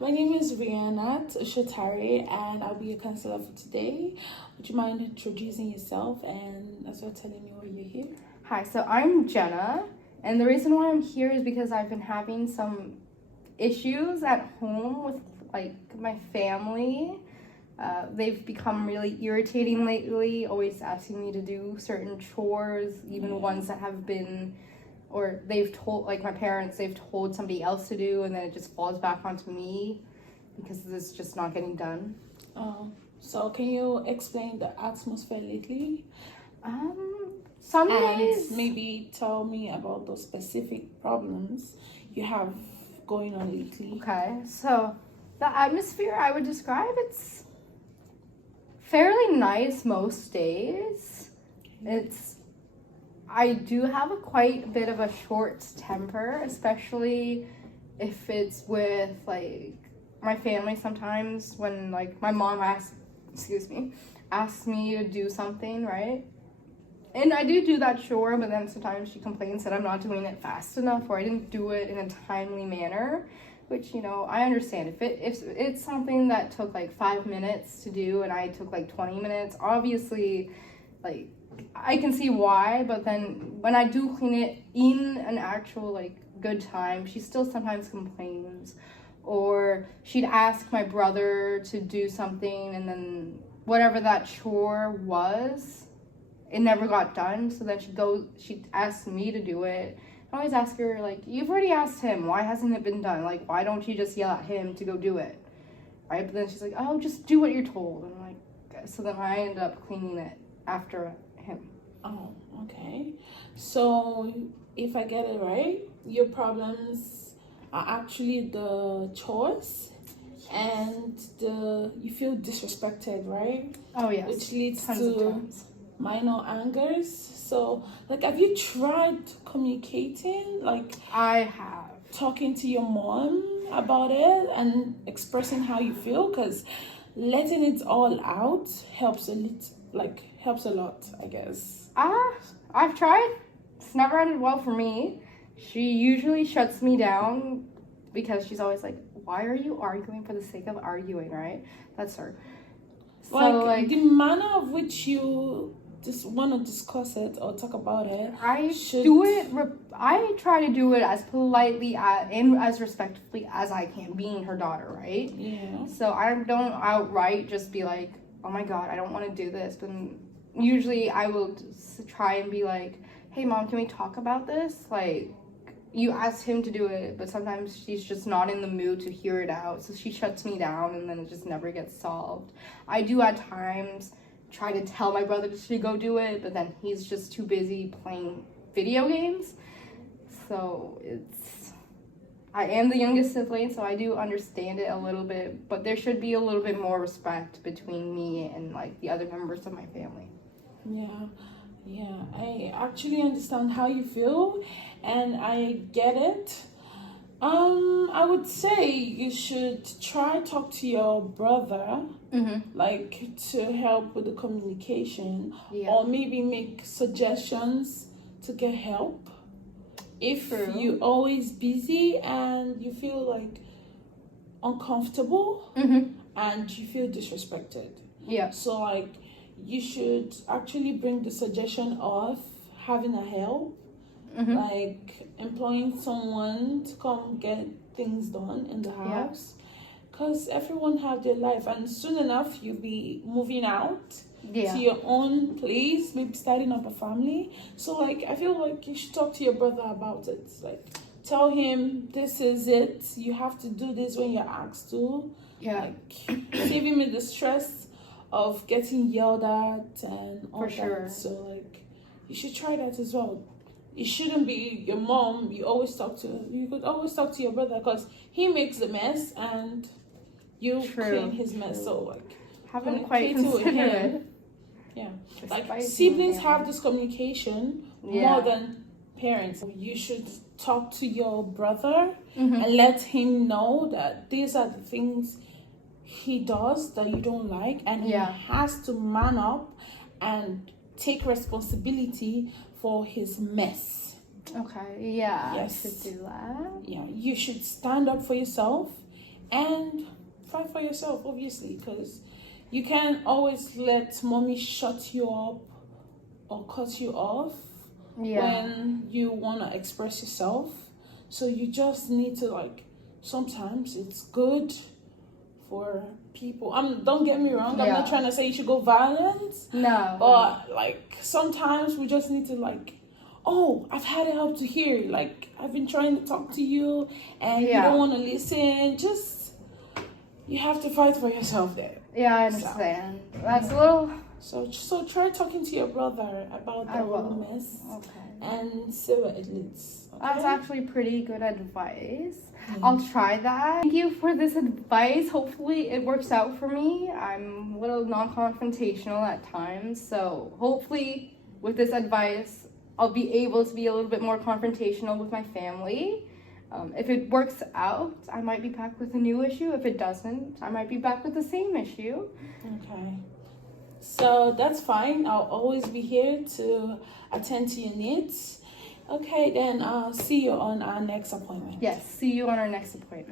My name is Rihanna Shatari, and I'll be your counselor for today. Would you mind introducing yourself and as well telling me why you're here? Hi, so I'm Jenna, and the reason why I'm here is because I've been having some issues at home with my family. They've become really irritating lately, always asking me to do certain chores, even ones that have been, or they've told, like my parents, they've told somebody else to do, and then it just falls back onto me because it's just not getting done. So can you explain the atmosphere lately? Some And days, maybe tell me about those specific problems you have going on lately. okay, so the atmosphere I would describe, it's fairly nice most days. I do have quite a bit of a short temper, especially if it's with my family sometimes when my mom asks me to do something, right? And I do that chore, but then sometimes she complains that I'm not doing it fast enough or I didn't do it in a timely manner, which, I understand. If it's something that took 5 minutes to do and I took 20 minutes, obviously, I can see why, but then when I do clean it in an actual good time, she still sometimes complains. Or she'd ask my brother to do something, and then whatever that chore was, it never got done. So then she'd ask me to do it. I always ask her, you've already asked him, why hasn't it been done? Why don't you just yell at him to go do it? Right? But then she's like, oh, just do what you're told. And I'm like, so then I end up cleaning it after him. Oh, okay. So if I get it right, your problems are actually the chores and you feel disrespected, right? Oh yes. Which leads Tons to of times. minor angers. So have you tried communicating? I have. Talking to your mom about it and expressing how you feel? Because letting it all out helps a lot, I guess. I've tried. It's never ended well for me. She usually shuts me down because she's always like, why are you arguing for the sake of arguing, right? That's her. So, the manner of which you just want to discuss it or talk about it. I try to do it as politely and as respectfully as I can, being her daughter, right? Yeah. So I don't outright just be like, oh my God, I don't want to do this. But usually I will just try and be like, hey mom, can we talk about this? You asked him to do it, but sometimes she's just not in the mood to hear it out. So she shuts me down and then it just never gets solved. I do at times try to tell my brother to go do it, but then he's just too busy playing video games. So I am the youngest sibling, so I do understand it a little bit, but there should be a little bit more respect between me and the other members of my family. Yeah, I actually understand how you feel and I get it. I would say you should try talk to your brother, to help with the communication, or maybe make suggestions to get help. If you're always busy and you feel uncomfortable and you feel disrespected. Yeah. So you should actually bring the suggestion of having a help, employing someone to come get things done in the house, because everyone have their life, and soon enough you'll be moving out to your own place, maybe starting up a family. So I feel you should talk to your brother about it. Tell him this is it, you have to do this when you're asked to. Save him the stress of getting yelled at and all that. So you should try that as well. It shouldn't be your mom you could always talk to your brother, because he makes the mess and you clean his mess. So haven't quite considered it. Yeah. Siblings have this communication more than parents. You should talk to your brother and let him know that these are the things he does that you don't like, and he has to man up and take responsibility for his mess. Okay, yeah, Yes. I should do that. Yeah, you should stand up for yourself and fight for yourself, obviously, because you can't always let mommy shut you up or cut you off when you want to express yourself. So you just need to, like, sometimes it's good for people. Don't get me wrong, I'm not trying to say you should go violent. No. But like sometimes we just need to, like, oh, I've had it up to here. Like, I've been trying to talk to you and you don't want to listen. Just, you have to fight for yourself there. Yeah, I understand. So, that's a little... So try talking to your brother about the whole mess. Okay. And see what it leads. Okay? That's actually pretty good advice. I'll try that. Thank you for this advice. Hopefully it works out for me. I'm a little non-confrontational at times. So hopefully with this advice, I'll be able to be a little bit more confrontational with my family. If it works out, I might be back with a new issue. If it doesn't, I might be back with the same issue. Okay. So that's fine. I'll always be here to attend to your needs. Okay, then I'll see you on our next appointment. Yes, see you on our next appointment.